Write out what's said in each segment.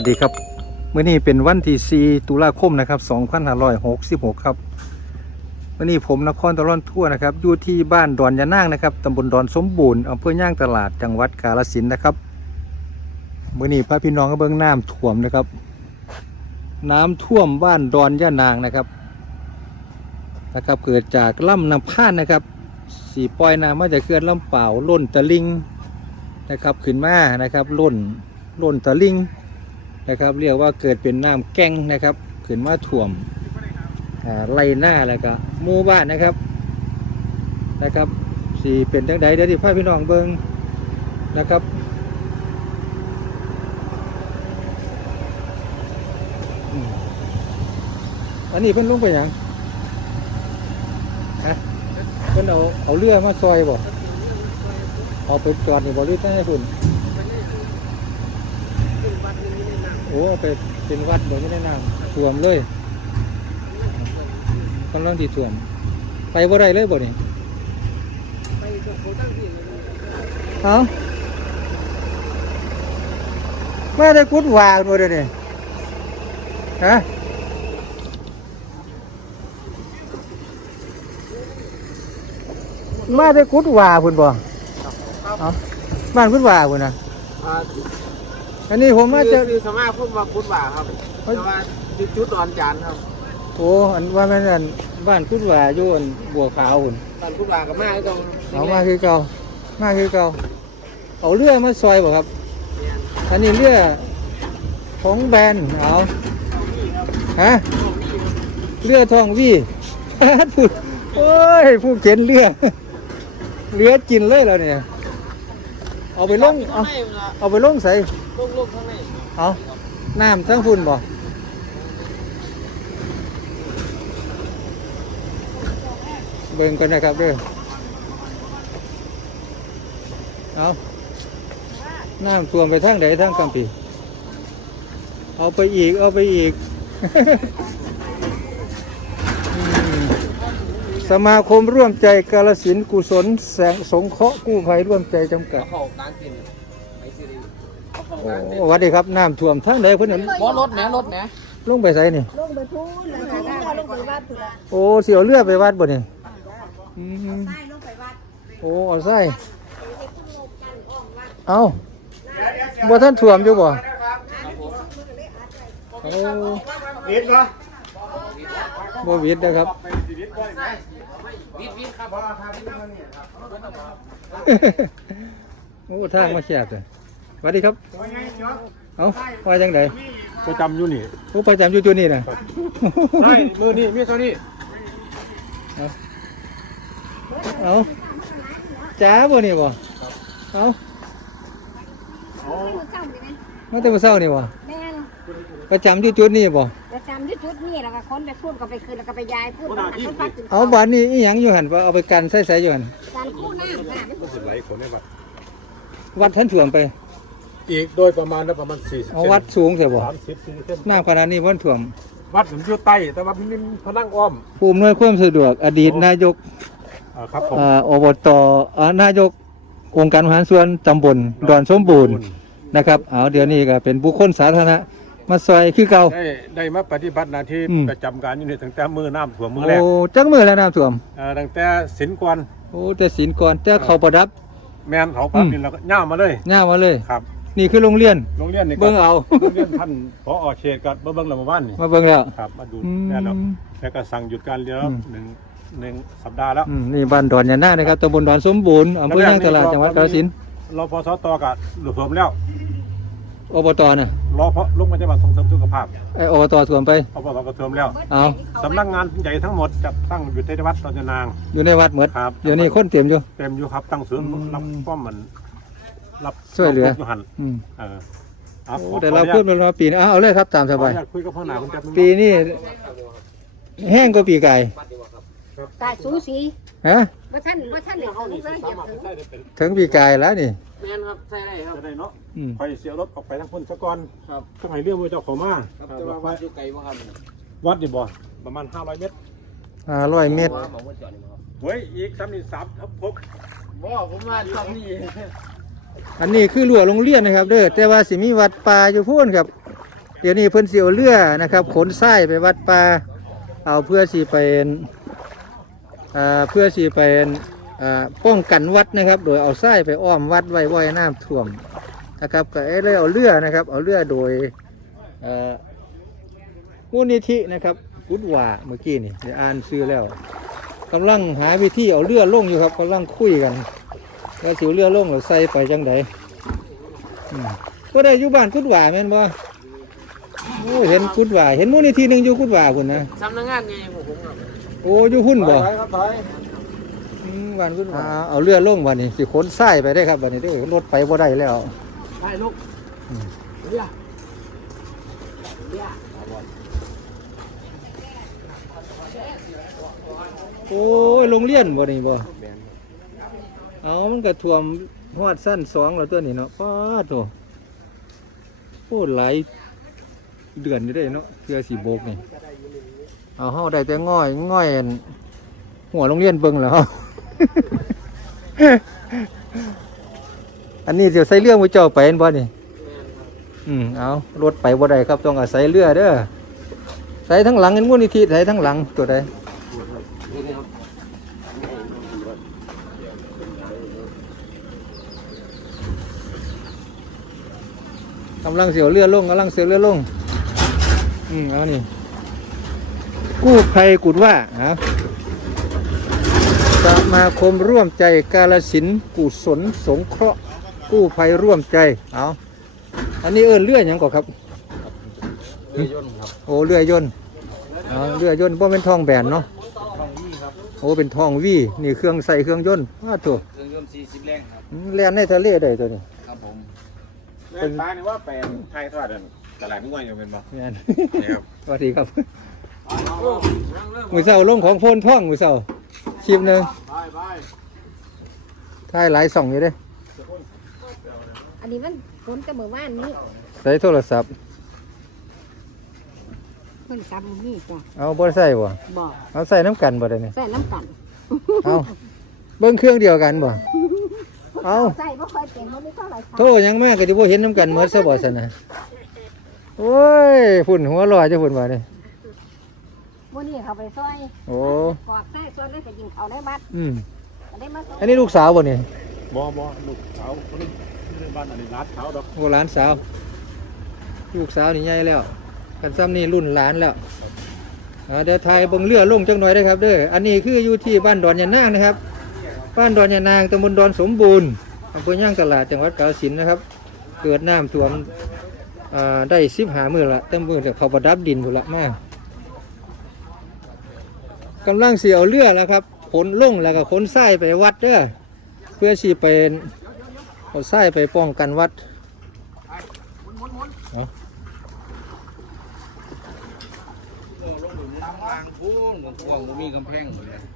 วัสดีครับเมื่อนี้เป็นวันที่4ตุลาคมนะครับ2566 ครับวันนี้ผมนครตะล่อนทั่วนะครับอยู่ที่บ้านดอนยะนางนะครับตำบลดอนสมบูรณ์อำเภอย่างตลาดจังหวัดกาฬสินธุ์นะครับเมื่อนี้พระพี่น้องก็เบิ่งน้ำท่วมนะครับ น้ำท่วมบ้านดอนยะนางนะครับนะครับเกิดจากลำน้ำพ่านนะครับสีปล่อยน้ำมาจากเขื่อนลำเปล่าล้นตะลิงนะครับขึ้นมานะครับล้นล้นตะลิง นะครับ เรียกว่าเกิดเป็นน้ำแก้งนะครับขึ้นมาถ่วมอ่าไรหน้าแล้วก็หมู่บ้านนะครับนะครับสีเป็นจังใดเดี๋ยวที่พาพี่น้องเบิงนะครับอันนี้เพิ่นลงไปยังฮะเพิ่นเอาเอาเรือมาซอยบ่เอาไปจอดนี่บ่หรือจะให้พุ่น โอ้ไปเป็นวัดบ่ไม่ได้น้ำท่วมเลยกำลังที่ท่วม ไปบ่ได้เลยบ่นี่เอาไม่ได้กุดวางด้วยเดี๋ยวนี่ฮะมาได้กุดวาพุ่นบ่เอาบ้านกุดวาพุ่นนะ อ่าอันนี้ผมมาจะคือสมาคมว่าพุทธว่าครับเฮ้ยแต่ว่าจุดจุดดอนจานครับโอ้อันว่าแม่นอันบ้านกุดว่าอยู่อันบัวขาวหุ่นตอนพุทธว่ากับมาก็ต้องเอามาคือเก่ามาคือเก่าเอาเรือมาซอยบ่ครับ อันนี้เรือของแบรนด์เอาฮะเรือทองวี่ผู้โอ้ยผู้เข็นเรือเรือกินเลยแล้วเนี่ย เอาไปลงเอาข้างในมันละเอาไปลงใส่ ลงลงข้างในเอาน้ำทั้งฝุ่นบ่เบิ่งกันนะครับเด้อเอาน้ำท่วมไปทางใดทางกำปีเอาไปอีก เอาไปอีกอืมสมาคมร่วมใจกาลสินธุ์กุศลแสงสงเคราะห์กู้ภัยร่วมใจจำกัดเอาเข้ากลางกินไปสิริเอ โอ้สวัสดีครับน้ำท่วมทางใดเพิ่นนะบ่รถแหนรถแหนลงไปไสนี่ ลงไปพูนแล้วค่ะลงไปวัดพุ่นละโอ้เสียวเลือดไปวัดบ่นี่อืมใต้ลงไปวัดโอ้เอาไส้เอาบ่ท่านท่วมอยู่บ่โอ้วิทย์เหรอบ่วิดนะครับวิทย์วิทย์ครับครับวิทย์มันเนี่ยครับโอ้ทางมาแคบเลย สวัสดีครับเอาว่าจังไดประจำอยู่นี่โอ้ประจำอยู่ตัวนี้น่ะใช่มือนี่มีเท่านี้เอาจ้าบ่นี่บ่เอามือเจ้าเลยนะมาแต่มื้อเช้านี่บ่แม่นประจำอยู่จุดนี้บ่จะจำที่จุดนี้แล้วก็คนไปพูดก็ไปคืนแล้วก็ไปยายพูดว่าอันนั้นปัดถึงเอาบ้านนี้อีหยังอยู่หั่นบ่เอาไปกันใส่ๆอยู่หั่นการคู่น้ำค่ะมันสิไหลคนได้บัดวัดท่านท่วมไป อีกโดยประมาณนะประมาณ40เอาวัดสูงใช่บ่สามสิบสี่เส้นน้ำขนาดนี้บ่ท่วม วัดผมอยู่ใต้แต่ว่ามันพนังอ้อมผู้อำนวยความสะดวก อดีตนายกอ่าครับผม อ่าอบตอ่านายกองค์การบริหารส่วนตำบลดอนสมบูรณ์นะครับเอาเดี๋ยวนี้ก็เป็นบุคคลสาธารณะมาซอยคือเก่า ได้ได้มาปฏิบัติหน้าที่อืม ประจำการอยู่นี่ตั้งแต่มือน้ำท่วมมือแรโอ้กจักมือแล้วน้ำท่วมอ่าตั้งแต่สินกวนโอ้แต่ศีลก่อนแต่เขาประดับ แมนเขาปั๊บอืม นี่เราก็ย่ามาเลยหน้ามาเลย ครับ นี่คือโรงเรียน โรงเรียนนี่ก็เบิ่งเอา โรงเรียนท่านพอเขตกับเบิ่งเรามาบ้านนี่มาเบิ่งแล้ว ครับมาดูอืมแลแล้วแล้วก็สั่งหยุดการเรียนแล้วอืมหนึ่งหนึ่งสัปดาห์แล้ว อืมนี่บ้านดอนยานานะครับตำบลดอนสมบูรณ์อำเภอย่างตลาดจังหวัดกาฬสินธุ์รอพอสตกับหลุดรวมแล้วอบตน่ะรอเพราะลุกมาจังหวัดส่งเสริมสุขภาพไออบตท่วมไปอบตก็เทิมแล้วเอา สำนักงานใหญ่ทั้งหมดจะตั้งอยู่ที่วัดตอนนางอยู่ในวัดหมดครับเดี๋ยวนี้คนเต็มอยู่ เต็มอยู่ครับตั้งศูนย์อืม รับป้อมมัน รับช่วยเหลือ รับทุกหันอืมเออเอาโอ้ขอแต่เราขออนุญพูดมาปีนี้เอาเอาเลยครับตามสบายขออนุญตคุยกับพ่อหนาคุณจับปีนี้แห้งกว่าปีไก่ตาสูสีฮะว่าท่านว่าท่านเนี่ยเขาลูกเลยสามารถใช้ได้เป็นถึงปีกายแล้วนี่ แม่นครับใช่ได้ครับ จะได้เนาะอืมไปเสียรถออกไปทั้งคนสะก่อนครับต้องให้เรื่องมือเจ้าของมาครับแต่ว่าวัดอยู่ไกลบ่ครับวัดนี่บ่ประมาณ500เมตรห้าร้อยเมตร ว่าหมองว่าจอดนี่บ่ครับเฮ้ยอีกสามนี่สามทับหกบ่ผมมาทำนี่ อันนี้คือรั้วโรงเรียนนะครับ เด้อแต่ว่าสิมีวัดป่าอยู่พูนครับ เดี๋ยวนี้เพิ่นเสิเอาเรือนะครับ ขนทรายไปวัดป่าเอาเพื่อสิเป็นเพื่อสิเป็นป้องกันวัดนะครับ โดยเอาทรายไปอ้อมวัดไว้ไว้น้ำท่วมนะครับก็เลยเอาเรือนะครับ เอาเรือโดยเอ่อมูลนิธินะครับกุดว่าเมื่อกี้นี่ได้อ่านซื้อแล้วกำลังหาวิธีเอาเรือลงอยู่ครับกำลังคุยกัน แล้วสิเอาเรือลงแล้วใส่ไปจังไดอืมก็ได้อยู่บ้านกุดว่าแม่นบ่โอ้เห็นกุดว่าเห็นมูลนิธิหนึ่งอยู่กุดว่าพุ่นนะสำนักงานไงผมผมครับโอ้อยู่หุ่นบ่ครับถอยอืมวันกุดว่าเอาเรือลงวันนี้สิขนทรายไปได้ครับวันนี้ได้อรถไปบ่ได้แล้วได้ลูกอืมเรียเรียโอ้ยโรงเรียนบ่นี่บ่ เอามันก็ท่วมฮอดสั้นสองแล้วตัวนี้เนาะป้าโตโอ้หลายเดือนอยู่ได้เนาะเพื่อสิโบกนี่เอาเฮาได้แต่ง่อยง่อยหัวโรงเรียนเบิ่งแล้วอันนี้เดี๋ยวใส่เรือมือเจ้าไปเห็นบ่นี่อืมเอารถไปบ่ได้ครับต้องอาศัยเรือเด้อใส่ทั้งหลังเห็นมูลนิธิใส่ทั้งหลังตัวใด กำลังเสียวเรือลงกำลังเสียวเรือลง อืมเอานี่กู้ภัยกุดว่านะสมาคมร่วมใจกาลสินธุ์กุศลสงเคราะห์กู้ภัยร่วมใจ เอาอันนี้เอิ้นเรือหยังก่อนครับ เรือยนต์ครับโอ้เรือยนต์อ๋อเรือยนต์บ่เป็นทองแบนเนาะ ทองวี่ครับ โอ้เป็นทองวี่นี่เครื่องใส่เครื่องยนต์ว่าตัวเครื่องยนต์40แรงครับ อืมแล่นในทะเลได้ตัวนี้ ครับผมเล่นตานี่ว่าเป็นไทยทอดอันตลาดง่วยอยู่เป็นบ่แม่นนี่ครับสวัสดีครับโอ้นั่งเริ่มมือเสาลงของโพนท่องมือเสาคลิปหนึ่งไปไปถ่ายหลายส่องอยู่เด้อันนี้มันฝนแต่เมื่อวานนี้ใส่โทรศัพท์เพิ่นกำนี่จ้ะเอาบ่ใส่บ่บอกเอาใส่น้ำกันบ่ได้นี่ใส่น้ำกันเอาเบิ่งเครื่องเดียวกันบ่ เอาใส่บ่ค่อยเป็นบ่มีเท่าไหร่โทษยังมากก็สิบ่เห็นน้ำกันหมดซะบ่ซั่นน่ะโอ้ยฝุ่นหัวลอยจะฝุ่นว่านี่มื้อนี้เขาไปซอยโอ้กอกใส่ซอยได้ก็ยิงเขาได้บัดอืมก็ได้มาซอยอันนี้ลูกสาวบ่นี่บ่บ่ลูกสาวคนนี้ในบ้านอันนี้ร้านสาวดอกโอ้หลานสาว ลูกสาวนี่ใหญ่แล้ว กันซ้ำนี่รุ่นหลานแล้วอ่าเดี๋ยวถ่ายเบิ่งเรือลงจังหน่อยได้อครับเด้ออันนี้คืออยู่ที่บ้านดอนยานางนะครับ บ้านดอนยานางตำบลดอนสมบูรณ์อำเภอย่างตลาดจังหวัดกาฬสินธุ์นะครับ เกิดน้ำท่วมอ่าได้สิบหามือละเต็มมือแต่เขาประดับดินพุ่นละแม่กำลังเสียวเรือแล้วครับขนล่งแล้วก็ขนทรายไปวัดเด้อเพื่อสีเป็นเอาทรายไปป้องกันวัดโอ้ลงหลุมทางพูนของกวางมีกำแพงเลย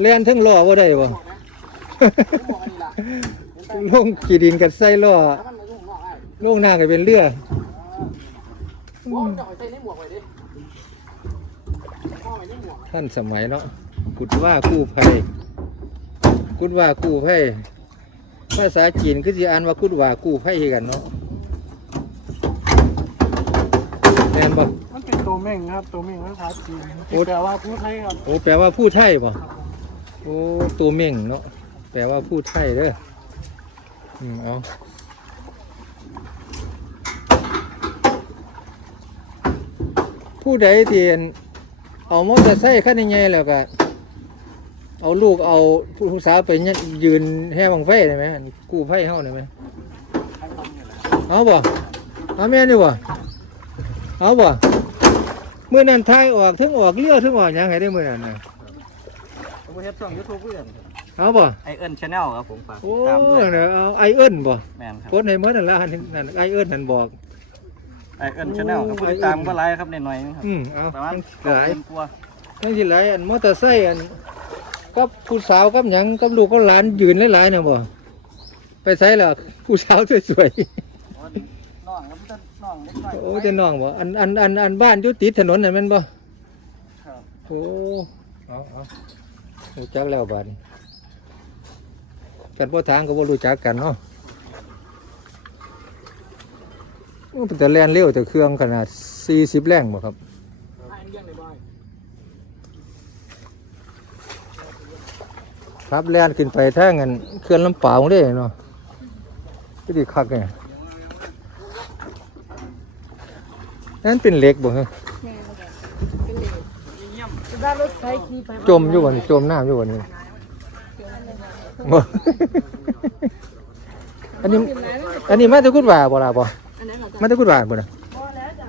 เลียนทั้งล้อว่าได้บ่ลงกี่ดินกับไส้ล้อลงหน้าก็เป็นเรือใส่ในหมวกไว้ดิท่านสมัยเนาะกุดว่ากู้ภัยกุดว่ากู้ภัยภาษาจีนคือสิอ่านว่ากุดว่ากู้ภัยคือกันเนาะแม่นบ่มันเป็นตัวเม่งครับตัวเม่งภาษาจีนแปลว่าผู้ไทยครับโอ้แปลว่าผู้ไทยบ่ โอ้ตัวเม่งเนาะแปลว่าผู้ไทยเด้ออืมเอาผู้ใดที่เอามอเตอร์ไซค์คันใหญ่ๆแล้วก็เอาลูกเอาผู้สาวไปยืนแห่บังไฟได้ไหมกู้ไฟเฮาได้ไหมเอาบ่เอาแม่นี่บ่เอาบ่เมื่อนั้นทายออกถึงออกเลี้ยวถึงออกยังไงได้เมื่อนั้นนะ ผมเฮ็ดช่อง YouTube เพื่อนเอาบ่ไอเอิ้นชาแนลครับผมฝากโอ้ติดตามด้วยน่ะเอาไอเอิ้นบ่แม่นครับโพสต์ให้หมดนั่นละอันนี้นั่นไอเอิ้นนั่นบอก ไอเอิ้นชาแนลครับผู้ติดตามก็ไลค์ครับหน่อยๆนึงครับอืมเอาประมาณหลาย เป็นตัวทั้งที่หลายอันมอเตอร์ไซค์อันกับผู้สาวกับหยังกับลูกกับหลานยืนหลายๆน่ะบ่ไปใส่ล่ะผู้สาวสวยๆน้องครับท่านน้องเล็กน้อยโอ้จะน้องบ่อันอันอันอันบ้านอยู่ติดถนนนั่นแม่นบ่ครับโอ้เอาเอา รู้จักแล้วบาดนี้กันพ่อทางก็บ่รู้จักกันเนาะมันจะแลนเร็วแต่เครื่องขนาด 40 แรงบ่ครับครับแลนขึ้นไปแท่งกันเคลื่อนลำเปล่าได้เนาะก็ดีคักไงนั่นเป็นเล็กบ่ฮะ จมอยู่บ่นี่จมน้ำอยู่บ่นี่บ่อันนี้ อันนี้มาแตะกุดว่าบ่ล่ะบ่อันนั้นเหรอจ๊ะมาแตะกุดว่าบ่น่ะพอแล้วจ้ะ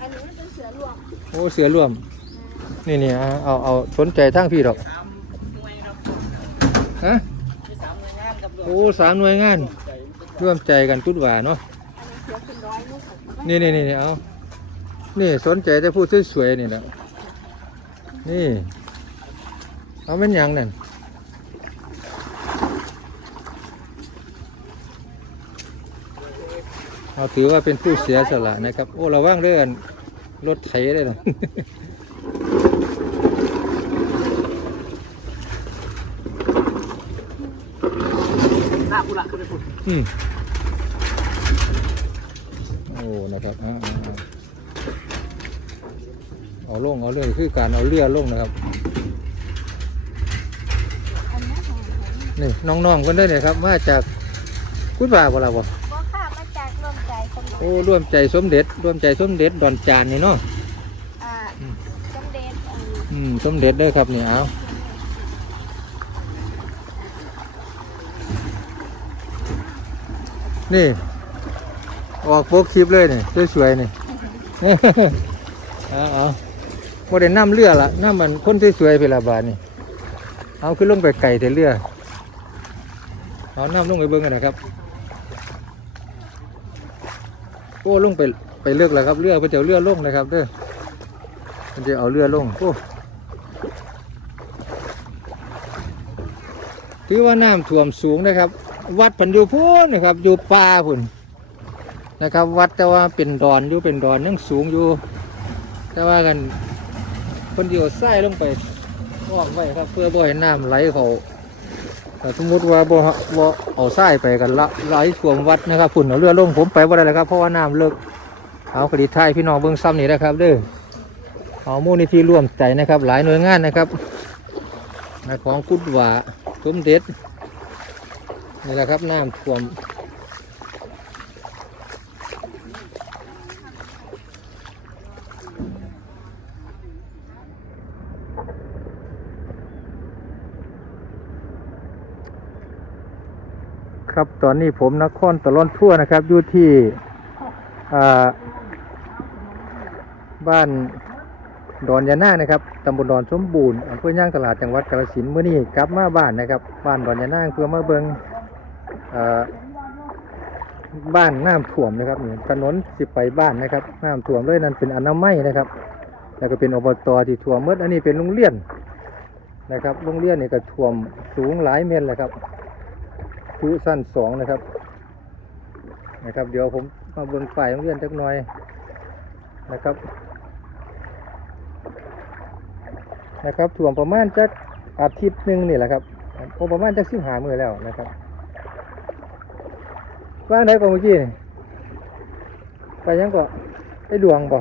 อันนี้มันเนเสือหลวงโอ้เสือร่วม นี่นี่เอาเอาเอาสนใจทางพี่ดอกฮะโอ้สามหน่วยงาน ร่วมใจกันกุดว่าเนาะนี่นี่นี่นี่เอานี่สนใจแต่พูดสวยๆนี่แหละ นี่เอาเป็นยังนั่นเอาถือว่าเป็นผู้เสียสละนะครับ โอ้ระวังเรื่องรถไถได้หรออืมโอ้ นะครับอ่าอ่าอ่า เอาลงเอาเรื่องคือการเอาเรือลงนะครับนี่น้องๆกันได้เนี่ยครับ มาจากกุดบ่าบ่ล่ะบ่ก็ค่ะมาจากร่วมใจคนโอ้ร่วมใจสมเด็จร่วมใจสมเด็จดอนจานนี่เนาะอ่าสมเด็จอ่าอืมสมเด็จเด้อครับนี่เอานี่ ออกโป๊กคลิปเลยนี่สวยๆนี่ เอาเอา โมเดลน้ำเรือละน้ำมันคนสวยๆไปละบาทนี่เอาขึ้นลงไปไก่แต่เรือเอาน้ำลงไปเบิ้งกันนะครับโอ้ลงไปไปเลือกแล้วครับเรือเพื่อจะเอาเรือลงนะครับเด้อมันจะเอาเรือลงโอ้ถือว่าน้ำท่วมสูงนะครับ วัดพันอยู่พูนนะครับอยู่ป่าพุ่นนะครับ วัดแต่ว่าเป็นดอนอยู่เป็นดอนยังสูงอยู่แต่ว่ากัน คนเดียวไส้ลงไปอ้อมไว้ครับ เพื่อบ่ให้น้ำไหลเขาแต่สมมติว่าบ่บ่เอาไส้ไปกันละไหลท่วมวัดนะครับพุ่นเอาเรือลงผมไปบ่ได้แล้วครับเพราะว่าน้ำเลิกเอาคดีไทยพี่น้องเบิ่งซ้ำนี่นะครับเด้อเอามูลนิธิร่วมใจนะครับ หลายหน่วยงานนะครับของกุดหว่าสมเด็จนี่แหละครับน้ำท่วม ครับตอนนี้ผมนครตะลอนทั่วนะครับอยู่ที่บ้านดอนยาน่านะครับตำบลดอนสมบูรณ์อำเภอย่างตลาดจังหวัดกาฬสินธุ์มื้อนี้กลับมาบ้านนะครับ บ้านดอนยาน่าเพื่อมาเบิงบ้านน้ำท่วมนะครับถนนสิไปบ้านนะครับน้ำท่วมเลยนั่นเป็นอนามัยนะครับ แล้วก็เป็นอบตที่ท่วมเมื่ออันนี้เป็นโรงเรียนนะครับโรงเรียนนี่ก็ท่วมสูงหลายเมตรเลยครับ คูสั้นสองนะครับ นะครับ เดี๋ยวผมมาเบิ่งฝ่ายโรงเรียนจักหน่อยนะครับ นะครับถ่วมประมาณจักอาทิตย์หนึ่งนี่แหละครับโอประมาณจักสิบหามือแล้วนะครับว่างไหนก่อนเมื่อกี้ไปยังก็ไปดวงบ่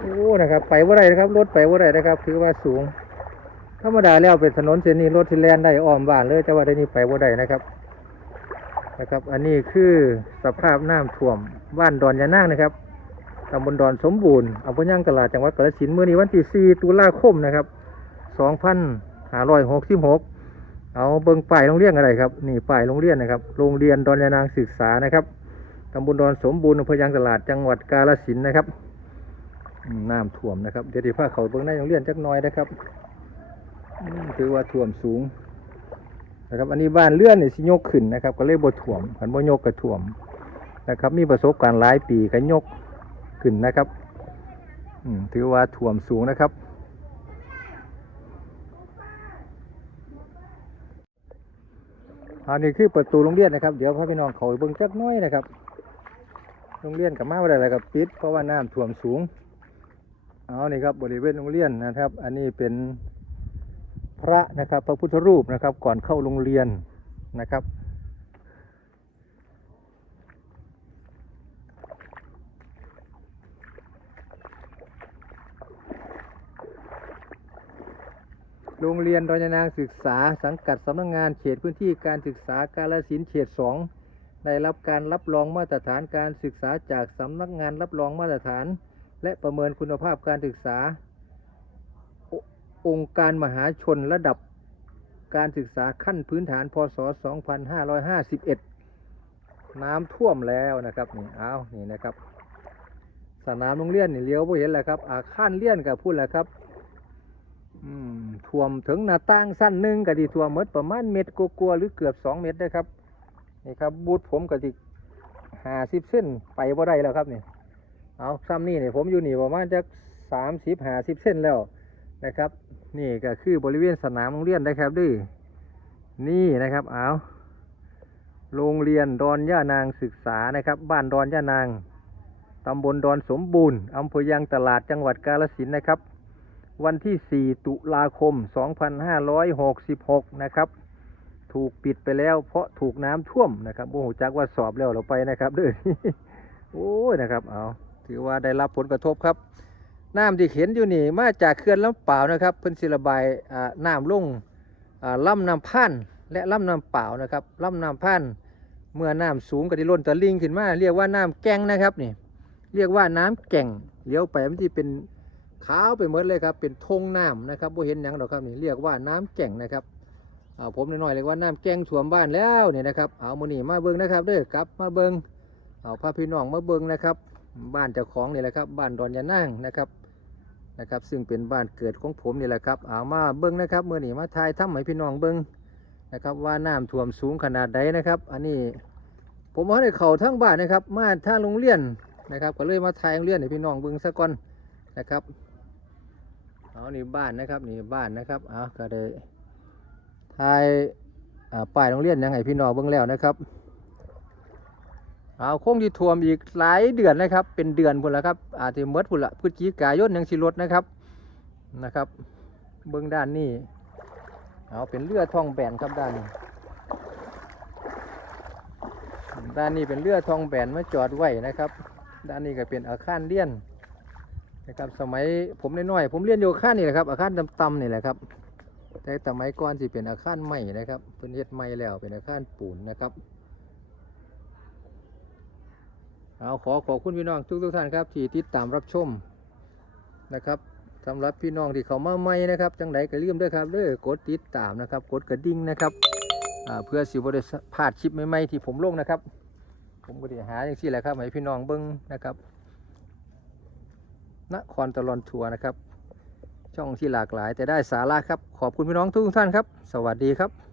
โอ้นะครับ ไปว่าไรนะครับ รถไปว่าไรนะครับ ถือว่าสูง ธรรมดาแล้วเป็นถนนเส้นนี้รถที่แล่นได้อ้อมบ้านเลยแต่ว่าได้นี่ไปว่าได้นะครับ นะครับ อันนี้คือสภาพน้ำท่วมบ้านดอนยานางนะครับตำบลดอนสมบูรณ์อำเภอย่างตลาดจังหวัดกาฬสินธุ์มื้อนี้วันที่4ตุลาคมนะครับ2566 เอาเบิ่งป้ายโรงเรียนอะไรครับนี่ป้ายโรงเรียนนะครับ โรงเรียนดอนยานางศึกษานะครับตำบลดอนสมบูรณ์อำเภอยางตลาดจังหวัดกาฬสินธุ์นะครับน้ำท่วมนะครับเดี๋ยวที่พาเขาเบิ่งในโรงเรียนจักน่อยนะครับ ถือว่าท่วมสูงนะครับ อันนี้บ้านเลื่อนเนี่ยสิยกขึ้นนะครับ ก็เลยบ่ท่วมขันบ่ยกก็ท่วมนะครับ มีประสบการณ์หลายปีก็ยกขึ้นนะครับอืถือว่าท่วมสูงนะครับอันนี้คือประตูโรงเรียนนะครับ เดี๋ยวพาพี่น้องเขาเบิ่งจักน้อยนะครับ โรงเรียนกับมาอะไรกับปิด เพราะว่าน้ำท่วมสูง เอานี่ครับบริเวณโรงเรียนนะครับ อันนี้เป็น พระนะครับ พระพุทธรูปนะครับ ก่อนเข้าโรงเรียนนะครับ โรงเรียนรอยนางศึกษาสังกัดสำนักงงานเขตพื้นที่การศึกษากาลสินเขตสองได้รับการรับรองมาตรฐานการศึกษาจากสำนักงานรับรองมาตรฐาน และประเมินคุณภาพการศึกษา องค์การมหาชนระดับการศึกษาขั้นพื้นฐานพศ 2551 น้ำท่วมแล้วนะครับนี่เอานี่นะครับ สนามโรงเรียนนี่เลี้ยวไ่เห็นแหละครับอาคารเรียนกับพูดแหละครับอืมท่วมถึงหน้าต่างสั้นหนึ่งก็ดีท่วมหมดประมาณเม็ดกลัวๆหรือเกือบสองเม็ดได้ครับนี่ครับบูทผมก็ดิห้าสิบเส้นไปบ่ได้แล้วครับนี่เอาซ้ำนี่นี่ผมอยู่นี่ประมาณจะสามสิบห้าสิบเส้นแล้ว นะครับ นี่ก็คือบริเวณสนามโรงเรียนนะครับดื้อนี่นะครับเอาโรงเรียนดอนย่านางศึกษานะครับ บ้านดอนย่านางตำบลดอนสมบูรณ์อำเภอยางตลาดจังหวัดกาฬสินนะครับ วันที่ 4 ตุลาคม 2566 นะครับ ถูกปิดไปแล้ว เพราะถูกน้ำท่วมนะครับโอ้โหจักว่าสอบแล้วเราไปนะครับเด้อโอ้ยนะครับเอาถือว่าได้รับผลกระทบครับ น้ำที่เห็นอยู่นี่มาจากเขื่อนลำเปล่านะครับเพิ่นสิระบายน้ำลงอ่าลำน้ำพันและลำน้ำเปล่านะครับลำน้ำพันเมื่อน้ำสูงก็ได้ล้นตะลิงขึ้นมาเรียกว่าน้ำแก่งนะครับนี่เรียกว่าน้ำแก่งเลี้ยวไปมันจะเป็นขาวไปหมดเลยครับเป็นทงน้ำนะครับบ่เห็นหยังดอกครับนี่เรียกว่าน้ำแก่งนะครับเอาผมน้อยๆเรียกว่าน้ำแก่งท่วมบ้านแล้วเนี่ยนะครับเอามือนี่มาเบิ้งนะครับเด้อกลับมาเบิ้งเอาพาพี่น้องมาเบิ้งนะครับ บ้านเจ้าของนี่แหละครับ บ้านดอนยานั่งนะครับ นะครับ ซึ่งเป็นบ้านเกิดของผมนี่แหละครับเอามาเบิ้งนะครับเมื่อนี่มาทายถ้ำให้พี่น้องเบิ้งนะครับ ว่าน้ำท่วมสูงขนาดใดนะครับ อันนี้ผมมาได้เข่าทั้งบ้านนะครับ มาท่าโรงเรียนนะครับ ก็เลยมาทายโรงเรียนให้พี่น้องเบิ้งซะก่อนนะครับเอานี่บ้านนะครับนี่บ้านนะครับเอาก็ได้ทายอ่าป้ายโรงเรียนยังไงพี่น้องเบิ่งแล้วนะครับ เอาโค้งที่ท่วมอีกหลายเดือนนะครับ เป็นเดือนพุ่นละครับ อาจจะเมดพุ่นละพฤศจิกายนยังสิลดนะครับนะครับ เบื้องด้านนี้เอาเป็นเรือทองแบนครับด้านนี้ด้านนี้เป็นเรือทองแบนมาจอดไว้นะครับ ด้านนี้ก็เป็นอาคารเรียนนะครับสมัยผมน้อยๆผมเรียนอยู่อาคารนี่แหละครับอาคารต่ำๆนี่แหละครับ แต่สมัยก่อนสิเป็นอาคารใหม่นะครับเพิ่นเฮ็ดใหม่แล้วเป็นอาคารปูนนะครับ เอาขอขอบคุณพี่น้องทุกๆท่านครับที่ติดตามรับชมนะครับสำหรับพี่น้องที่เขามาใหม่นะครับจังไดก็ลืมด้วยครับเด้อกดติดตามนะครับกดกระดิ่งนะครับเพื่อสิบ่ได้พลาดคลิปใหม่ๆที่ผมลงนะครับ ผมก็ได้หาอย่างที่แหละครับให้พี่น้องเบิ่งนะครับนครตลอนทัวร์นะครับ ช่องที่หลากหลายแต่ได้สาระครับ ขอบคุณพี่น้องทุกท่านครับ สวัสดีครับ